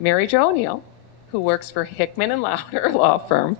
Mary Jo O'Neill, who works for Hickman and Lauder Law Firm,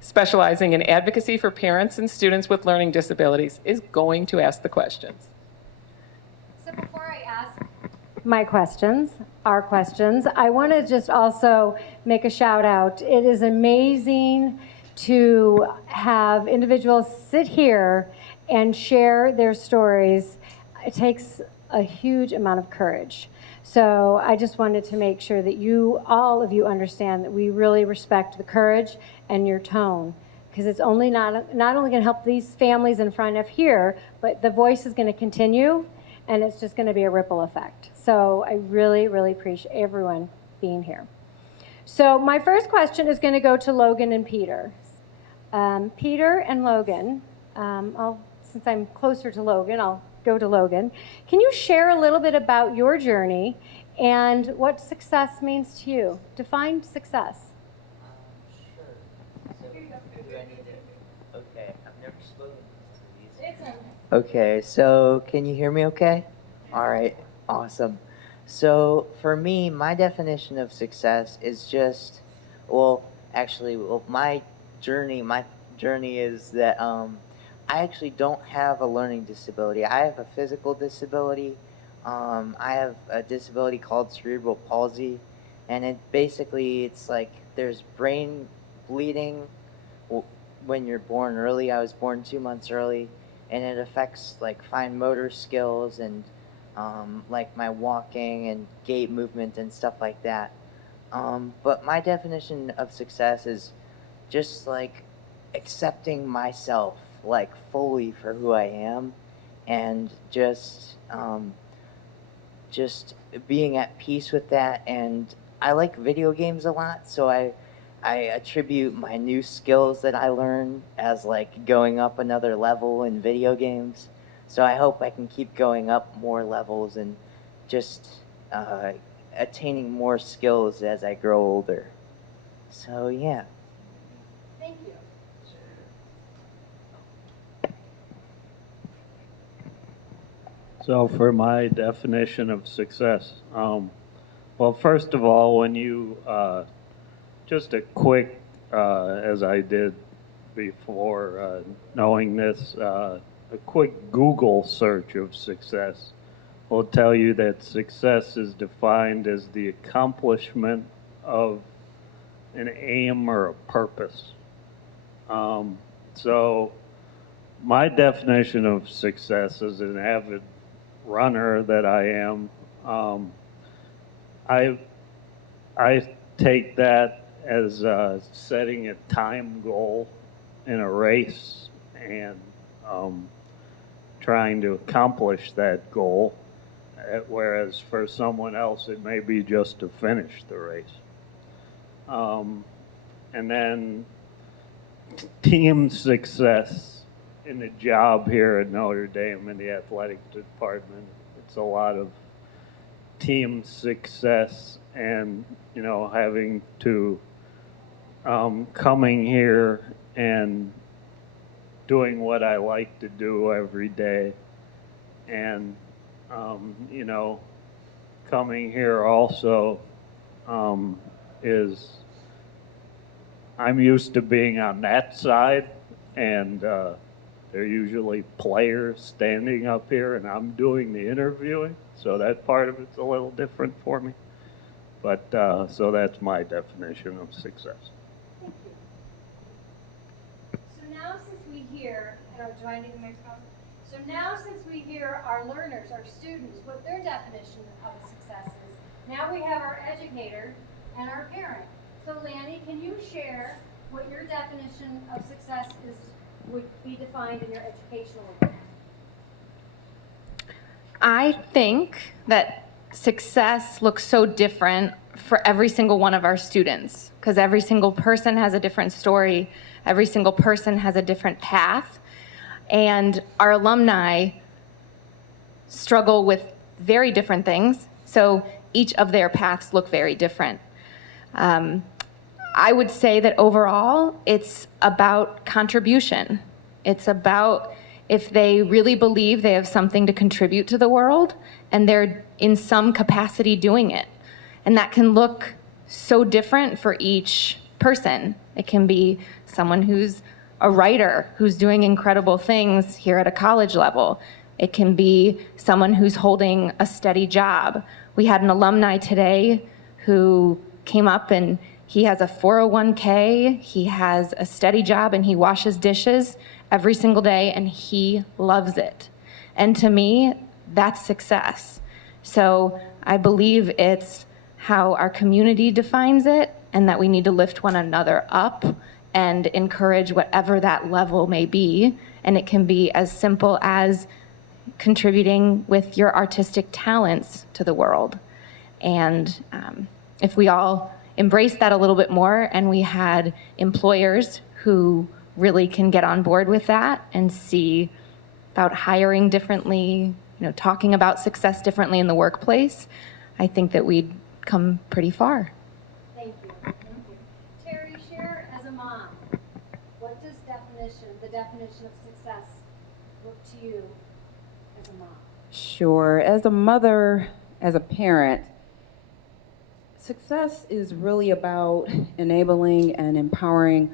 specializing in advocacy for parents and students with learning disabilities, is going to ask the questions. So before I ask my questions, our questions, I want to just also make a shout out. It is amazing to have individuals sit here and share their stories. It takes a huge amount of courage. So I just wanted to make sure that all of you understand that we really respect the courage and your tone, because it's only not only going to help these families in front of here, but the voice is going to continue, and it's just going to be a ripple effect. So I really, really appreciate everyone being here. So my first question is going to go to Logan and Peter. Peter and Logan, since I'm closer to Logan, I'll go to Logan. Can you share a little bit about your journey and what success means to you? Define success. Sure. So, do I need to? Okay, I've never spoken to these. It's okay. Okay, so can you hear me okay? All right, awesome. So for me, my definition of success is just, my journey is that I actually don't have a learning disability. I have a physical disability. I have a disability called cerebral palsy, and it's like there's brain bleeding when you're born early. I was born 2 months early, and it affects like fine motor skills and like my walking and gait movement and stuff like that. But my definition of success is just like accepting myself like fully for who I am, and just being at peace with that. And I like video games a lot, so I attribute my new skills that I learn as like going up another level in video games. So I hope I can keep going up more levels and just attaining more skills as I grow older. So yeah. Thank you. So for my definition of success, well, first of all, when you, just a quick, as I did before knowing this, a quick Google search of success will tell you that success is defined as the accomplishment of an aim or a purpose. So my definition of success as an avid runner that I am, I take that as setting a time goal in a race and trying to accomplish that goal, whereas for someone else it may be just to finish the race. And then team success in the job here at Notre Dame in the athletic department. It's a lot of team success, and having to coming here and doing what I like to do every day, and coming here also is I'm used to being on that side, and they're usually players standing up here, and I'm doing the interviewing, so that part of it's a little different for me. But so that's my definition of success. Thank you. So now since we hear, do I need the microphone? So now since we hear our learners, our students, what their definition of success is, now we have our educator and our parent. So Lanny, can you share what your definition of success would be defined in your educational plan? I think that success looks so different for every single one of our students, because every single person has a different story, every single person has a different path, and our alumni struggle with very different things, so each of their paths look very different. I would say that overall, it's about contribution. It's about if they really believe they have something to contribute to the world and they're in some capacity doing it. And that can look so different for each person. It can be someone who's a writer who's doing incredible things here at a college level. It can be someone who's holding a steady job. We had an alumni today who came up and he has a 401k, he has a steady job, and he washes dishes every single day, and he loves it. And to me, that's success. So I believe it's how our community defines it, and that we need to lift one another up and encourage whatever that level may be. And it can be as simple as contributing with your artistic talents to the world. And if we all embrace that a little bit more, and we had employers who really can get on board with that and see about hiring differently, talking about success differently in the workplace, I think that we'd come pretty far. Thank you. Thank you. Terry, share as a mom, what does the definition of success look to you as a mom? Sure. As a mother, as a parent, success is really about enabling and empowering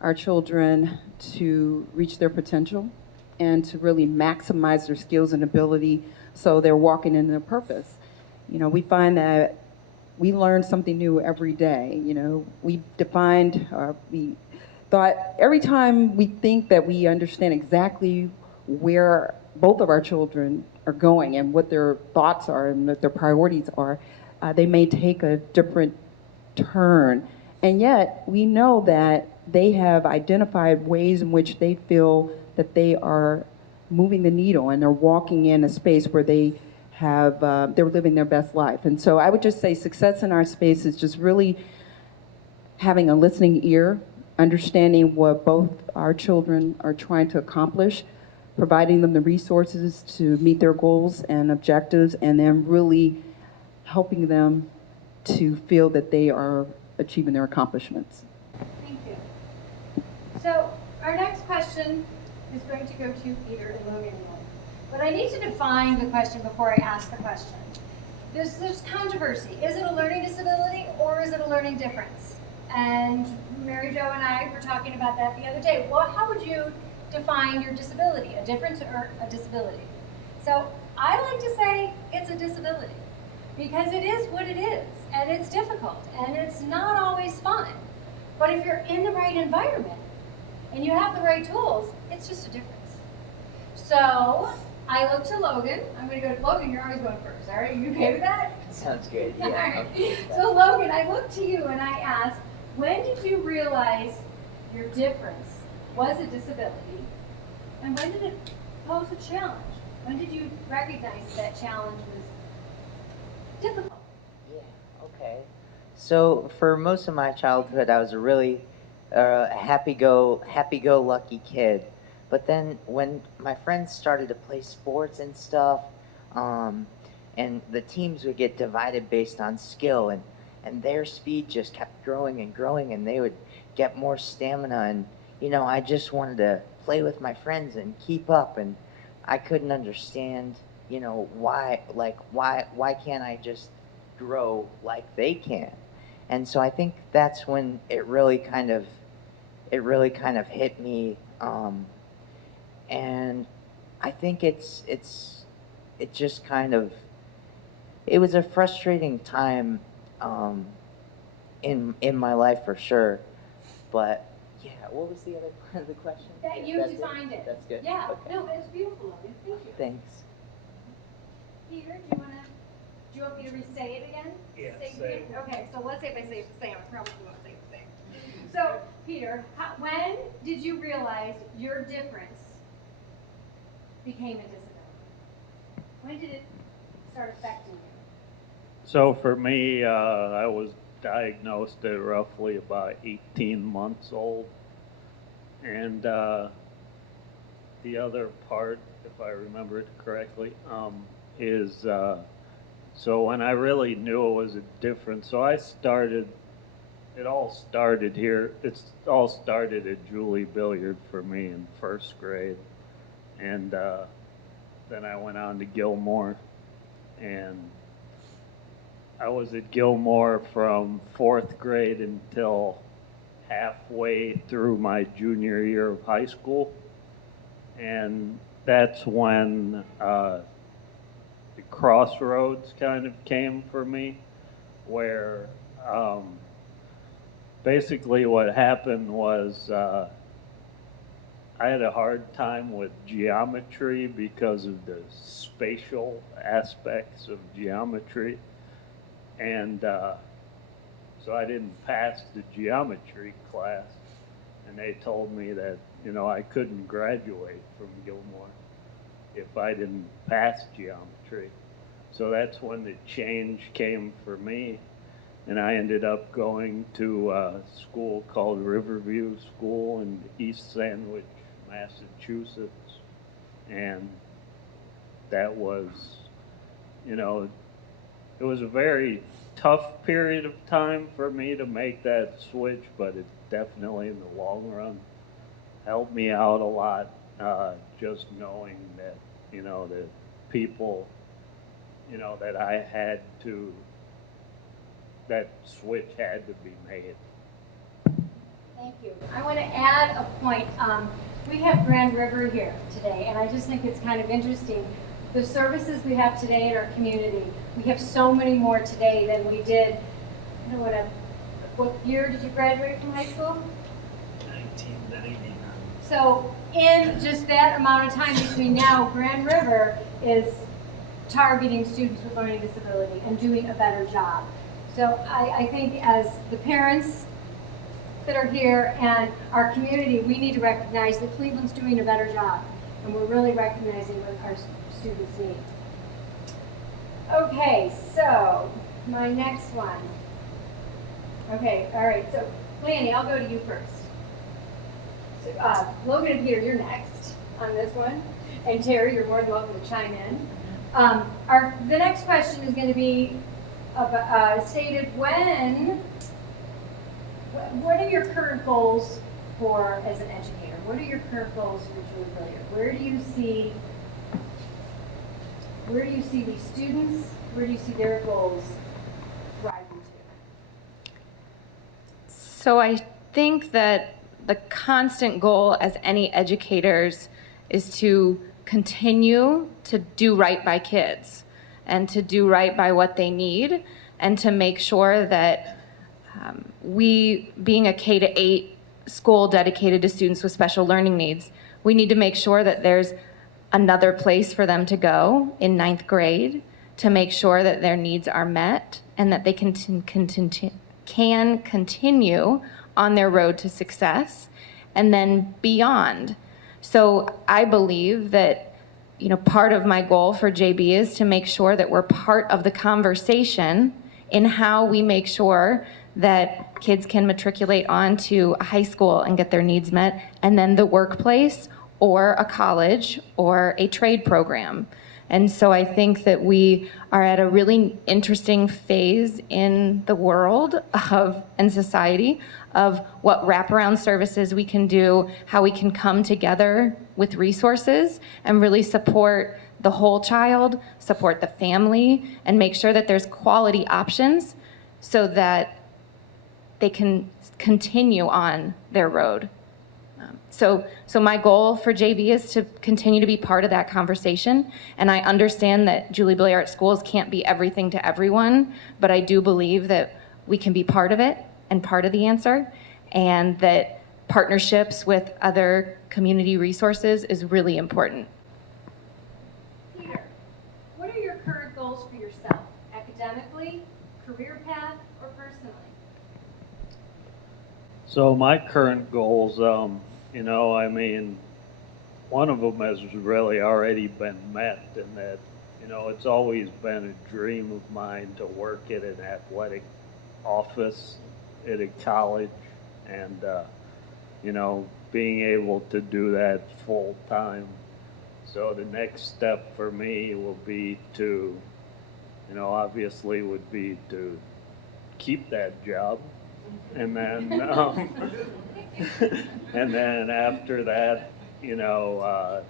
our children to reach their potential and to really maximize their skills and ability so they're walking in their purpose. We find that we learn something new every day. We thought every time we think that we understand exactly where both of our children are going and what their thoughts are and what their priorities are, they may take a different turn. And yet we know that they have identified ways in which they feel that they are moving the needle and they're walking in a space where they're living their best life. And so I would just say success in our space is just really having a listening ear, understanding what both our children are trying to accomplish, providing them the resources to meet their goals and objectives, and then really helping them to feel that they are achieving their accomplishments. Thank you. So our next question is going to go to Peter and Logan. But I need to define the question before I ask the question. There's controversy. Is it a learning disability or is it a learning difference? And Mary Jo and I were talking about that the other day. Well, how would you define your disability? A difference or a disability? So I like to say it's a disability because it is what it is, and it's difficult, and it's not always fun. But if you're in the right environment and you have the right tools, it's just a difference. So I look to Logan. I'm going to go to Logan. You're always going first. All right, are you okay with that? Sounds good. All Yeah. right. Okay with that. So Logan, I look to you and I ask, when did you realize your difference was a disability, and when did it pose a challenge? When did you recognize that challenge was difficult? Yeah, okay. So for most of my childhood, I was a really happy-go-lucky kid. But then when my friends started to play sports and stuff, and the teams would get divided based on skill, and their speed just kept growing and growing, and they would get more stamina, and I just wanted to play with my friends and keep up, and I couldn't understand, why can't I just grow like they can? And so I think that's when it really kind of hit me, and I think it just kind of, it was a frustrating time in my life for sure. But yeah, what was the other part of the question? That you defined it. That's good. Yeah. Okay. No, that's beautiful, Logan. Thank you. Thanks. Peter, do you want me to restate it again? Yeah, Say it say it. again? Okay, so let's say if I say it the same. I promise we won't say it the same. So, Peter, when did you realize your difference became a disability? When did it start affecting you? So for me, I was diagnosed at roughly about 18 months old. And the other part, if I remember it correctly, is so when I really knew it was a difference, so it all started here. It all started at Julie Billiard for me in first grade. And then I went on to Gilmore. And I was at Gilmore from fourth grade until halfway through my junior year of high school. And that's when the crossroads kind of came for me, where basically what happened was I had a hard time with geometry because of the spatial aspects of geometry. And so I didn't pass the geometry class. And they told me that, you know, I couldn't graduate from Gilmore if I didn't pass geometry. So that's when the change came for me. And I ended up going to a school called Riverview School in East Sandwich, Massachusetts. And that was, you know, it was a very tough period of time for me to make that switch, but it definitely in the long run helped me out a lot, just knowing that, you know, that people, you know, that I had to, that switch had to be made. Thank you. I want to add a point. We have Grand River here today, and I just think it's kind of interesting. The services we have today in our community, we have so many more today than we did. I don't know what year did you graduate from high school? 1999. So in just that amount of time between now, Grand River is targeting students with learning disability and doing a better job. So I think as the parents that are here and our community, we need to recognize that Cleveland's doing a better job, and we're really recognizing what our students need. Okay, so my next one. Okay, all right, so Lanny, I'll go to you first. So, Logan and Peter, you're next on this one, and Terry, you're more than welcome to chime in. The next question is going to be stated when. What are your current goals for as an educator? What are your current goals for Julie Billiard? Where do you see these students? Where do you see their goals driving to? So I think that the constant goal as any educators is to continue to do right by kids and to do right by what they need, and to make sure that we, being a K-8 school dedicated to students with special learning needs, we need to make sure that there's another place for them to go in 9th grade to make sure that their needs are met and that they can continue on their road to success and then beyond. So I believe that, you know, part of my goal for JB is to make sure that we're part of the conversation in how we make sure that kids can matriculate onto a high school and get their needs met, and then the workplace or a college or a trade program. And so I think that we are at a really interesting phase in the world of and society of what wraparound services we can do, how we can come together with resources and really support the whole child, support the family, and make sure that there's quality options so that they can continue on their road. So my goal for JB is to continue to be part of that conversation. And I understand that Julie Billiard schools can't be everything to everyone, but I do believe that we can be part of it and part of the answer, and that partnerships with other community resources is really important. Peter, what are your current goals for yourself, academically, career path, or personally? So my current goals, you know, I mean, one of them has really already been met, in that, you know, it's always been a dream of mine to work at an athletic office at a college, and, you know, being able to do that full time. So the next step for me will be to, you know, obviously would be to keep that job. And then, and then after that, you know,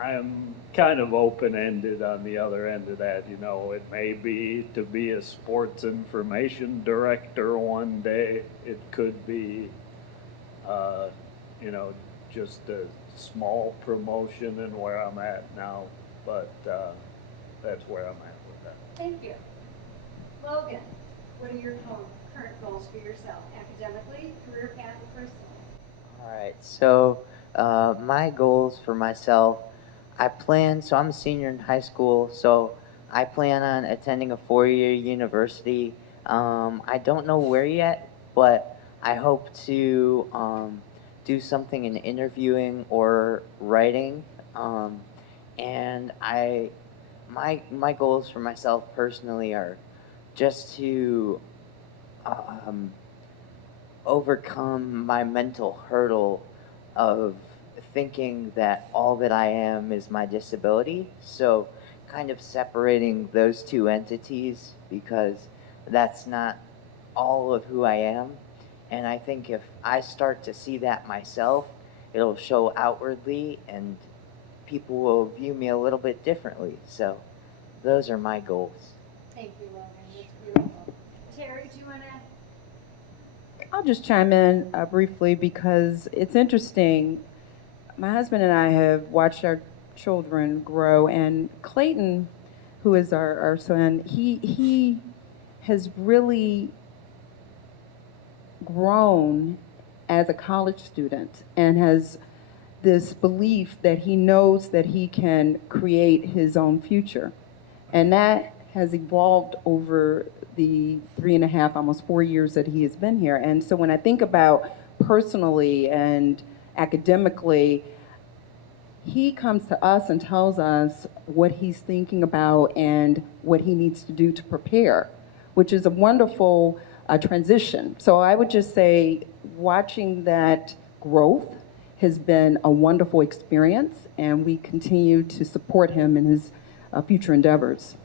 I'm kind of open-ended on the other end of that. You know, it may be to be a sports information director one day. It could be, you know, just a small promotion in where I'm at now. But that's where I'm at with that. Thank you. Logan, what are your current goals for yourself, academically, career path, and personally? All right, so my goals for myself, so I'm a senior in high school, so I plan on attending a 4-year university. I don't know where yet, but I hope to do something in interviewing or writing. And my goals for myself personally are just to overcome my mental hurdle of thinking that all that I am is my disability. So kind of separating those two entities, because that's not all of who I am. And I think if I start to see that myself, it'll show outwardly and people will view me a little bit differently. So those are my goals. Thank you, Logan. That's beautiful. Terry, do you want to? I'll just chime in briefly because it's interesting. My husband and I have watched our children grow, and Clayton, who is our son, he has really grown as a college student and has this belief that he knows that he can create his own future. And that has evolved over the 3.5, almost 4 years that he has been here. And so when I think about personally and academically, he comes to us and tells us what he's thinking about and what he needs to do to prepare, which is a wonderful transition. So I would just say watching that growth has been a wonderful experience, and we continue to support him in his future endeavors.